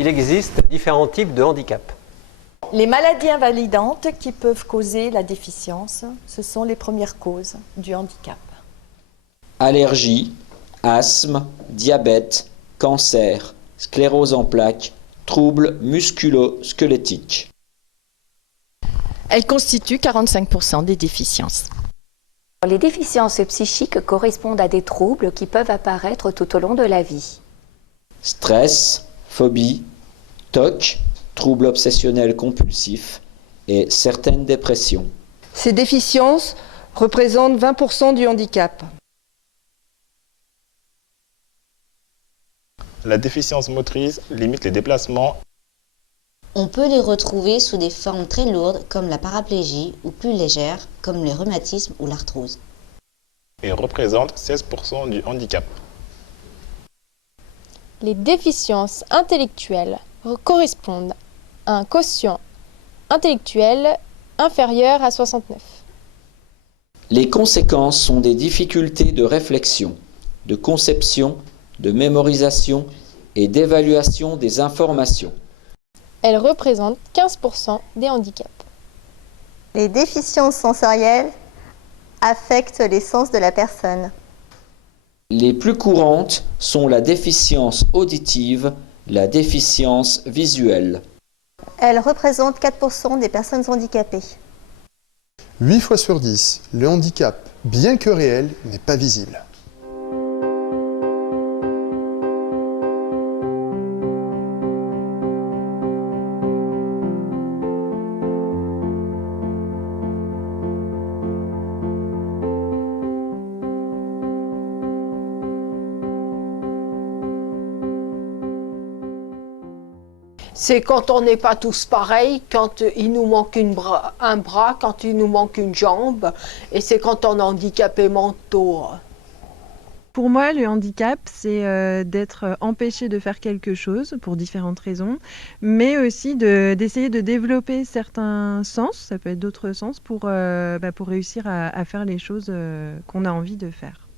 Il existe différents types de handicap. Les maladies invalidantes qui peuvent causer la déficience, ce sont les premières causes du handicap. Allergies, asthme, diabète, cancer, sclérose en plaques, troubles musculo-squelettiques. Elles constituent 45% des déficiences. Les déficiences psychiques correspondent à des troubles qui peuvent apparaître tout au long de la vie. Stress, phobie, TOC, troubles obsessionnels compulsifs et certaines dépressions. Ces déficiences représentent 20% du handicap. La déficience motrice limite les déplacements. On peut les retrouver sous des formes très lourdes comme la paraplégie ou plus légères comme le rhumatisme ou l'arthrose. Et représente 16% du handicap. Les déficiences intellectuelles correspondent à un quotient intellectuel inférieur à 69. Les conséquences sont des difficultés de réflexion, de conception, de mémorisation et d'évaluation des informations. Elles représentent 15% des handicaps. Les déficiences sensorielles affectent les sens de la personne. Les plus courantes sont la déficience auditive, la déficience visuelle. Elles représentent 4% des personnes handicapées. 8 fois sur 10, le handicap, bien que réel, n'est pas visible. C'est quand on n'est pas tous pareils, quand il nous manque un bras, quand il nous manque une jambe, et c'est quand on est handicapé mentaux. Pour moi, le handicap, c'est d'être empêché de faire quelque chose pour différentes raisons, mais aussi d'essayer de développer certains sens, ça peut être d'autres sens, pour réussir à faire les choses qu'on a envie de faire.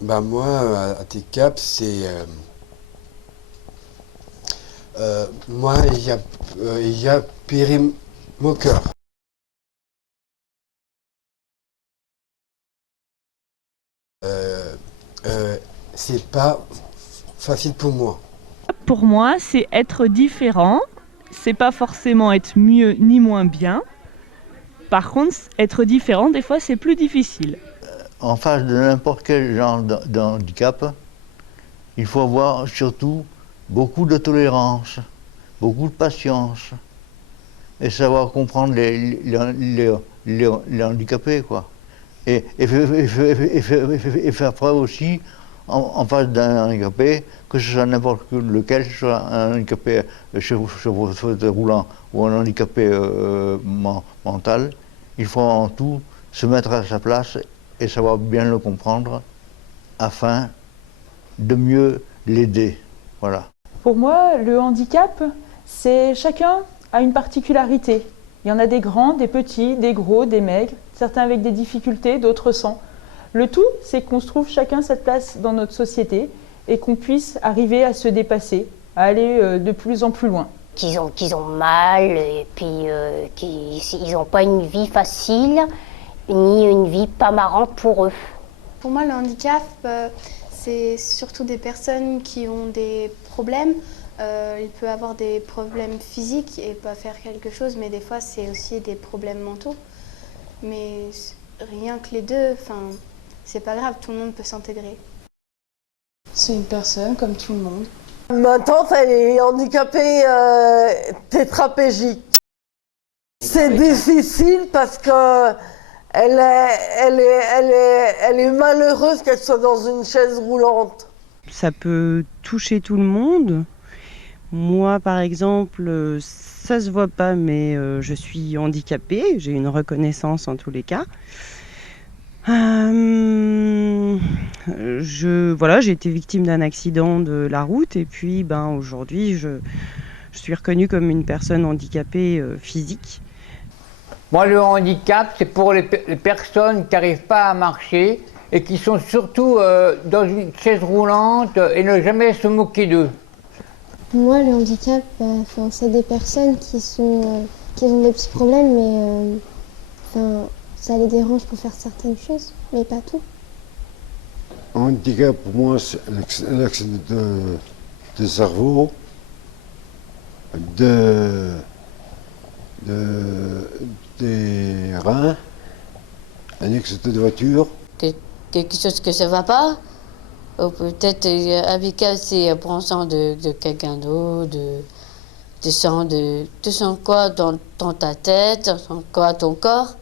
Moi, handicap, c'est... moi, il y a péri mon cœur. C'est pas facile pour moi. Pour moi, c'est être différent. C'est pas forcément être mieux ni moins bien. Par contre, être différent, des fois, c'est plus difficile. En face de n'importe quel genre de handicap, il faut avoir surtout beaucoup de tolérance, beaucoup de patience et savoir comprendre les handicapés, quoi. Et faire preuve aussi en face d'un handicapé, que ce soit n'importe lequel, que ce soit un handicapé fauteuil roulant ou un handicapé mental, il faut en tout se mettre à sa place et savoir bien le comprendre afin de mieux l'aider. Voilà. Pour moi, le handicap, c'est chacun a une particularité. Il y en a des grands, des petits, des gros, des maigres, certains avec des difficultés, d'autres sans. Le tout, c'est qu'on se trouve chacun cette place dans notre société et qu'on puisse arriver à se dépasser, à aller de plus en plus loin. Qu'ils ont mal et puis qu'ils n'ont pas une vie facile, ni une vie pas marrante pour eux. Pour moi, le handicap, c'est surtout des personnes qui ont des problèmes. Il peut avoir des problèmes physiques et pas faire quelque chose, mais des fois, c'est aussi des problèmes mentaux. Mais rien que les deux, c'est pas grave, tout le monde peut s'intégrer. C'est une personne comme tout le monde. Ma tante, elle est handicapée tétraplégique. C'est difficile parce que elle est malheureuse qu'elle soit dans une chaise roulante. Ça peut toucher tout le monde. Moi, par exemple, ça se voit pas, mais je suis handicapée. J'ai une reconnaissance en tous les cas. J'ai été victime d'un accident de la route et puis aujourd'hui je suis reconnue comme une personne handicapée physique. Moi, le handicap, c'est pour les personnes qui n'arrivent pas à marcher et qui sont surtout dans une chaise roulante et ne jamais se moquer d'eux. Pour moi, le handicap, c'est des personnes qui ont des petits problèmes, mais ça les dérange pour faire certaines choses, mais pas tout. Handicap, pour moi, c'est un accident de cerveau, des reins, un accident de voiture. Quelque chose que ça ne va pas, ou peut-être handicap, c'est prendre de quelqu'un d'autre, tu sens quoi dans ta tête, tu sens quoi ton corps.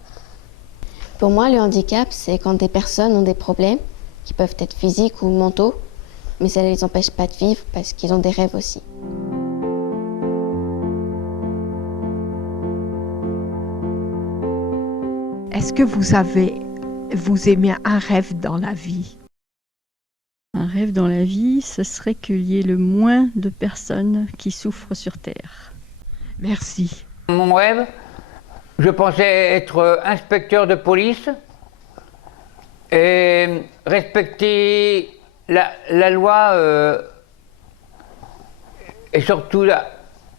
Pour moi, le handicap, c'est quand des personnes ont des problèmes, qui peuvent être physiques ou mentaux, mais ça ne les empêche pas de vivre parce qu'ils ont des rêves aussi. Est-ce que vous aimez un rêve dans la vie? Un rêve dans la vie, ce serait qu'il y ait le moins de personnes qui souffrent sur Terre. Merci. Mon rêve, je pensais être inspecteur de police et respecter la loi et surtout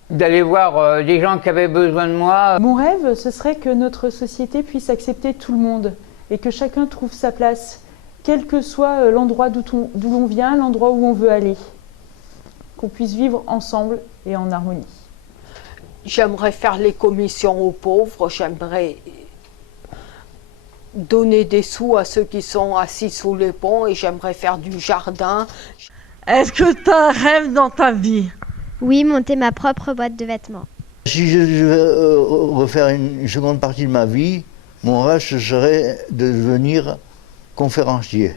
d'aller voir des gens qui avaient besoin de moi. Mon rêve, ce serait que notre société puisse accepter tout le monde et que chacun trouve sa place, quel que soit l'endroit d'où l'on vient, l'endroit où on veut aller. Qu'on puisse vivre ensemble et en harmonie. J'aimerais faire les commissions aux pauvres, j'aimerais donner des sous à ceux qui sont assis sous les ponts et j'aimerais faire du jardin. Est-ce que tu as un rêve dans ta vie? Oui, monter ma propre boîte de vêtements. Si je veux refaire une seconde partie de ma vie, mon rêve ce serait de devenir conférencier.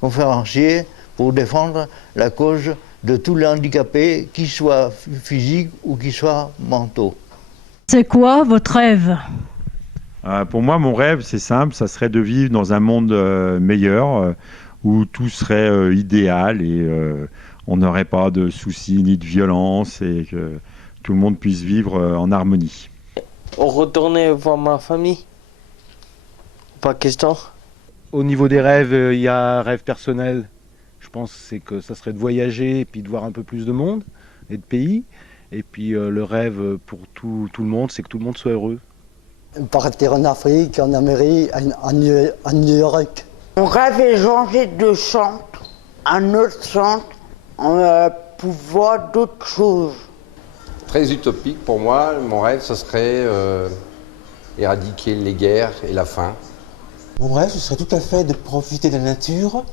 Conférencier pour défendre la cause de tous les handicapés, qu'ils soient physiques ou qu'ils soient mentaux. C'est quoi votre rêve? Pour moi, mon rêve, c'est simple, ça serait de vivre dans un monde meilleur, où tout serait idéal et on n'aurait pas de soucis ni de violence et que tout le monde puisse vivre en harmonie. Retourner voir ma famille. Pas question. Au niveau des rêves, il y a un rêve personnel. Je pense que ça serait de voyager et puis de voir un peu plus de monde et de pays. Et puis le rêve pour tout le monde, c'est que tout le monde soit heureux. Partir en Afrique, en Amérique, à New York. Mon rêve est changer de centre, un autre centre, pour voir d'autres choses. Très utopique pour moi, mon rêve ce serait éradiquer les guerres et la faim. Mon rêve ce serait tout à fait de profiter de la nature,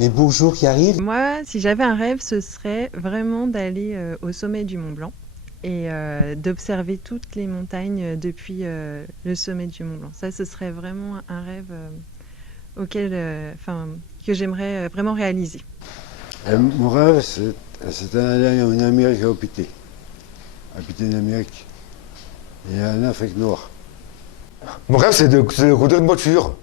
les beaux jours qui arrivent. Moi, si j'avais un rêve, ce serait vraiment d'aller au sommet du Mont Blanc et d'observer toutes les montagnes depuis le sommet du Mont Blanc. Ça, ce serait vraiment un rêve que j'aimerais vraiment réaliser. Mon rêve, c'est d'aller en Amérique à habiter en Amérique et en Afrique noire. Mon rêve, c'est de conduire une voiture.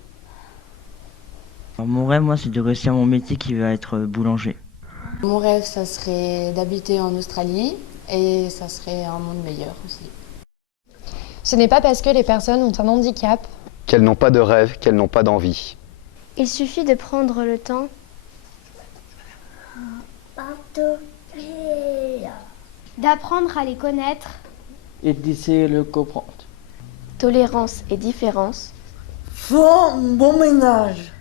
Mon rêve, moi, c'est de réussir mon métier qui va être boulanger. Mon rêve, ça serait d'habiter en Australie et ça serait un monde meilleur aussi. Ce n'est pas parce que les personnes ont un handicap qu'elles n'ont pas de rêve, qu'elles n'ont pas d'envie. Il suffit de prendre le temps d'apprendre à les connaître. Et d'essayer de le comprendre. Tolérance et différence. Font bon ménage.